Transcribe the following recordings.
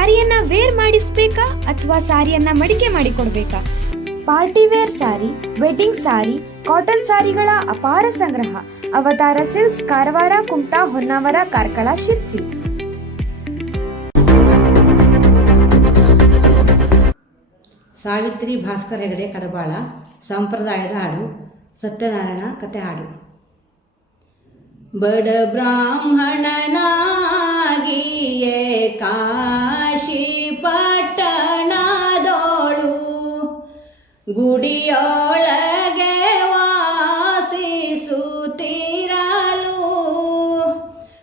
ಸಾರಿಯನ್ನ wear ಮಾಡಿಸ್ಬೇಕಾ ಅಥವಾ ಸಾರಿಯನ್ನ ಮಡಿಕೆ ಮಾಡಿಕೊಡ್ಬೇಕಾ? Party wear sari wedding sari cotton ಸಾರಿಗಳ ಅಪಾರ ಸಂಗ್ರಹ. ಅವತಾರ ಸಿಲ್ಕ್ಸ್ ಕಾರವಾರ, ಕುಮಟಾ, ಹೊನ್ನಾವರ, ಕಾರ್ಕಳ, ಶಿರ್ಸಿ. ಸಾವಿತ್ರಿ ಭಾಸ್ಕರ್ ಹೆಗಡೆ ಕಡಬಾಳ, ಸಂಪ್ರದಾಯದ ಹಾಡು, ಸತ್ಯನಾರಾಯಣ ಕತೆ ಹಾಡು. ಬಡ ಬ್ರಾಹ್ಮಣನಾಗಿಯೇ ಕಾಶಿ ಪಟ್ಟಣದೋಳು. ಗುಡಿಯೊಳಗೆ ವಾಸಿಸುತ್ತಿರಲು.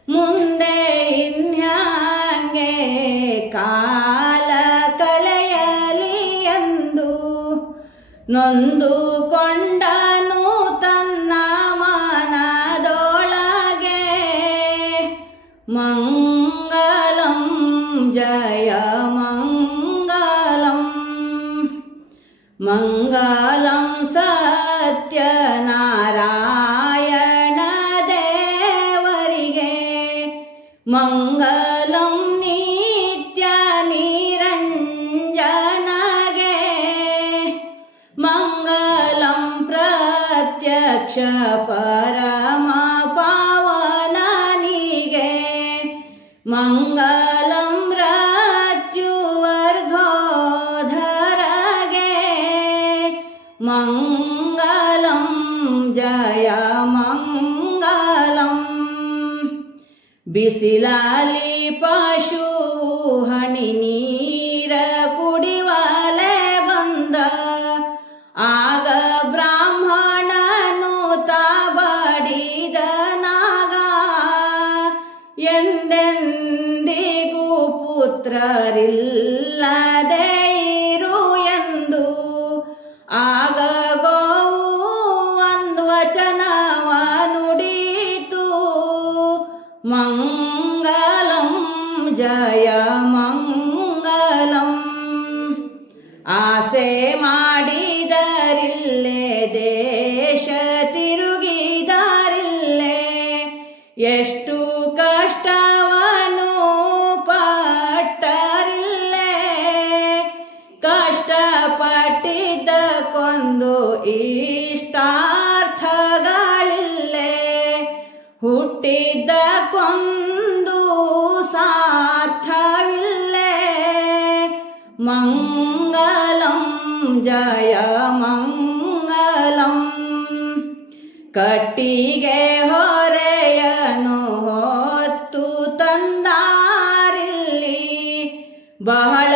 ಮುಂದೆ ಇನ್ಯಾಂಗೆ ಕಾಲ ಕಳೆಯಲಿ ಎಂದು ನೊಂದುಕೊಂಡನು मङ्गलं सत्यनारायणदेवरिगे मङ्गलं नित्यनिरञ्जनगे मङ्गलं प्रत्यक्षप ಮಂಗಲಂ ಜಯ ಮಂಗಲಂ ಬಿಸಿಲಾಲಿ ಪಶು ಹಣಿ ನೀರ ಕುಡಿವಲೆ ಬಂದ ಆಗ ಬ್ರಾಹ್ಮಣನು ತಾಬಡಿದ ನಾಗ ಎಂದೆಂದಿಗೂ ಪುತ್ರರಿಲ್ಲದೆ ಮಂಗಲಂ ಜಯ ಮಂಗಲಂ ಆಸೆ ಮಾಡಿದರಿಲ್ಲೆ ದೇಶ ತಿರುಗಿದಾರಿಲ್ಲೇ ಎಷ್ಟು ಕಷ್ಟವನು ಪಟ್ಟರಿಲ್ಲೆ ಕಷ್ಟಪಟ್ಟಿದ್ದ ಕೊಂದು ಹುಟ್ಟಿದ್ದ ಕೊಂದು ಸಾರ್ಥವಿಲ್ಲೇ. ಮಂಗಲಂ ಜಯ ಮಂಗಲಂ. ಕಟ್ಟಿಗೆ ಹೊರೆಯನು ಹೊತ್ತು ತಂದಾರಿಲ್ಲಿ. ಬಹಳ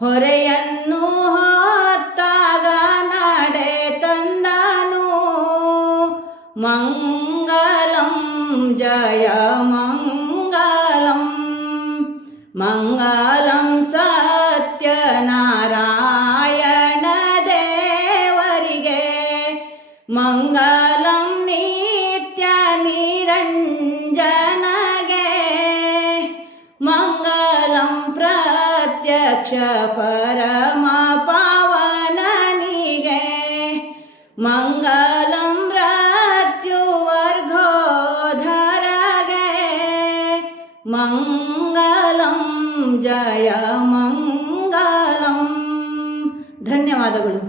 ಹೊರೆಯನ್ನು ಹೊತ್ತಾಗ ನಡೆ ತಂದನು. ಮಂಗಲಂ ಜಯ ಮಂಗಲಂ. ಮಂಗಲಂ ಸತ್ಯನಾರಾಯಣ ದೇವರಿಗೆ. ಮಂಗಲಂ ನಿತ್ಯ ನಿರಂಜನಗೆ ಪ್ರತ್ಯಕ್ಷ ಪರಮ ಪಾವನನಿಗೆ ಮಂಗಲಂ ಮೃತ್ಯುವರ್ಗೋಧರಗೆ ಮಂಗಲಂ ಜಯ ಮಂಗಲಂ ಧನ್ಯವಾದಗಳು